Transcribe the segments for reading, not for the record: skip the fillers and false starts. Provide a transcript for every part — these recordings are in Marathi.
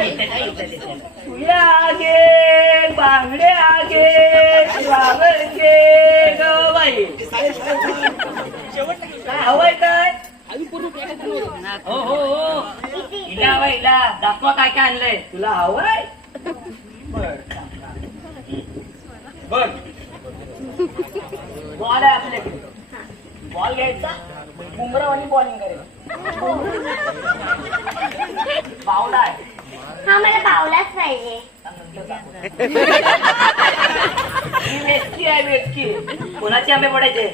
तुया आगे बांगडे आगे श्रावण गे ग बाई. काय हवंय काय? हो हो हो हिला हवं हिला. दाखवा काय काय आणलंय. तुला हवंय? बर बॉल आहे आपल्याकडे. बॉल घ्यायचा बुमरावानी बॉलिंग करायचं. पावला आहे. हा मला पावलाच पाहिजे. वेचकी आहे वेचकी. कोणाचे आंबे पडायचे?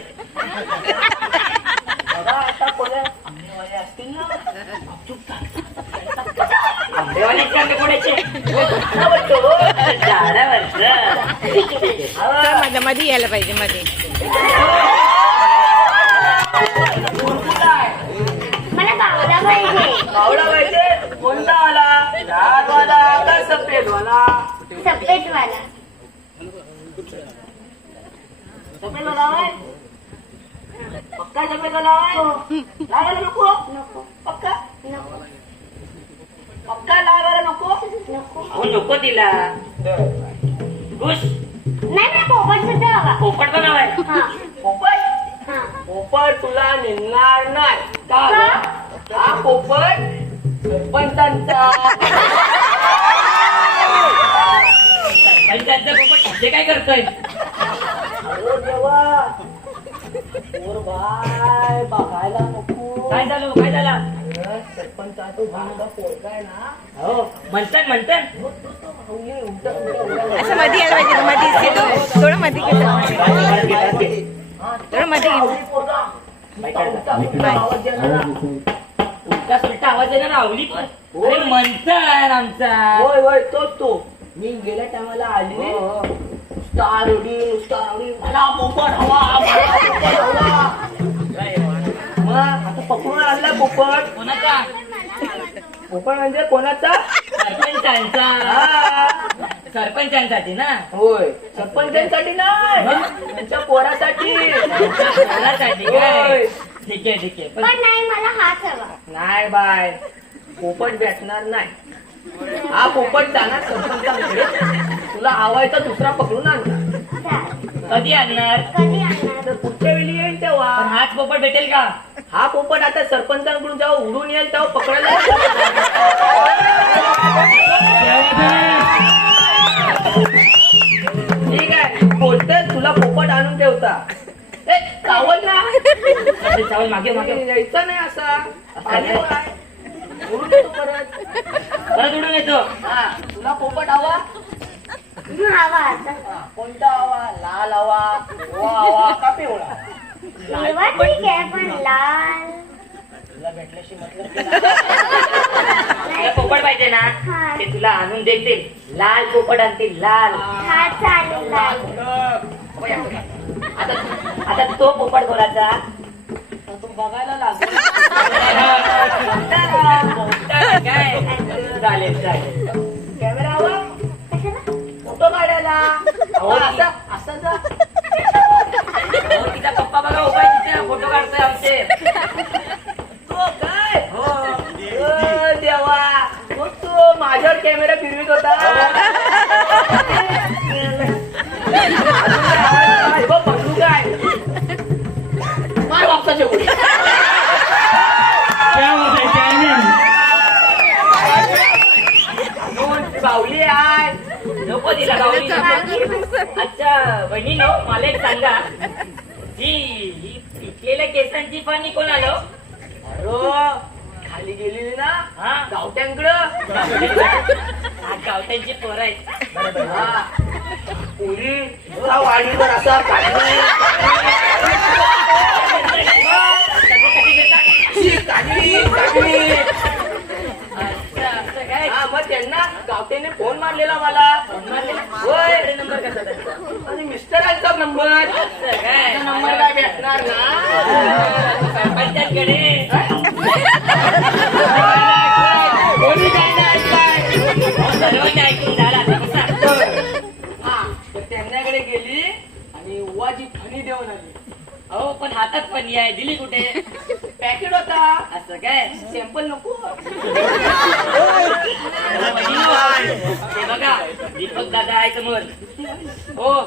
बघा आता कोणा आंबेवाले असतील ना आंबेवाल्याचे आंबे पडायचे. मध्ये यायला पाहिजे मध्ये. मला पावला पाहिजे. पावला पाहिजे. कोणता वाला? लाल वाला का सफेद वाला? सफेद वाला. सफेद वाला आहे. पक्का सफेद वाला आहे. लाल वाला नको. नको पक्का नको पक्का लाल वाला नको. नको नको तिला. घुस. नाही मला पोपट सुद्धा हवा. पोपट पण हवाय. हा पोपट हा पोपट तुला नेणार नाही. का हा पोपट सरपंचांचा. सरपंचांचा पोपट ते काय करतोय? अरे देवा पोर बाय बघायला नको. काय झालं काय झाला? सरपंचा तो भांगा पोरगा आहे ना. हो म्हणतात म्हणतात. असं मध्ये यायला पाहिजे. मध्ये थोडं मध्ये घेतो. थोडं मध्ये घेतो. उलटा सुलटा आवाज आहे ना आवली पण. अरे म्हणतात आमचा. होय होय तोच तो. मी गेल्या टायमाला आली नुसता आवडी नुसता आवडी. मला पोपट हवा मला पोपट हवा. मग आता पकडून आणला पोपट. कोणाचा? पोपट म्हणजे कोणाचा? सरपंचांचा. सरपंचांसाठी ना. होय सरपंचांसाठी नाही त्यांच्या पोरासाठी. होय ठीक आहे ठीक आहे. पण नाही मला हाच हवा. नाही बाय पोपट भेटणार नाही. हा पोपट जाणार सरपंचांकडे. तुला हवायचा दुसरा पकडून आणणार. कधी आणणार? कधी आणणार? पुढच्या वेळी येईल तेव्हा. हाच पोपट भेटेल का? हा पोपट आता सरपंचांकडून जेव्हा उडून येईल तेव्हा पकडायला. ठीक आहे बोलतोय तुला पोपट आणून ठेवता. चावल ना चावल मागे मागे यायचं नाही असा. उडून येतो परत परत उडून येतो. हा तुला पोपट हवा? हवा आता. कोणता हवा? लाल हवा हवा का पिवळा? पिवळा ठीक आहे पण लाल. तुला भेटल्याशी मतलब पोपट पाहिजे ना. हा. ते तुला आणून देतील. लाल पोपट आणतील लाल. हा चालेल लाल. आता आता तो पोपट कोणाचा? तो बघायला लागतो. काय चालेल चालेल. कॅमेरा हवा फोटो काढायला. असा असा जा. तिचा पप्पा बघा उभा तिथे फोटो काढतोय आमचे. तो काय हो देवा मग तो माझ्यावर कॅमेरा फिरवित होता. बघू काय माय बापसाच्या गोळी. बावली आहे नको तिला बावली. अच्छा बहिणी नो मला एक सांगा. ही पिकलेल्या केसांची पाणी कोण आलो? अरे खाली गेलेली ना. हा गावट्यांकडं. गावट्यांची पोर आहेत. पोरी वाडीवर असा काढली. मग त्यांना गावठ्याने फोन मारलेला मला. होय नंबर कसा त्यांचा? आणि मिस्टरांचा नंबर. नंबर काय भेटणार ना सरपंचांकडे. कोणी ऐकून झाला त्यांच्याकडे गेली आणि उवाची फणी देऊन आली. अहो पण हातात फणी आहे दिली कुठे? पॅकेट होता. असं काय सॅम्पल नको? ते बघा दीपक दादा आहे समोर हो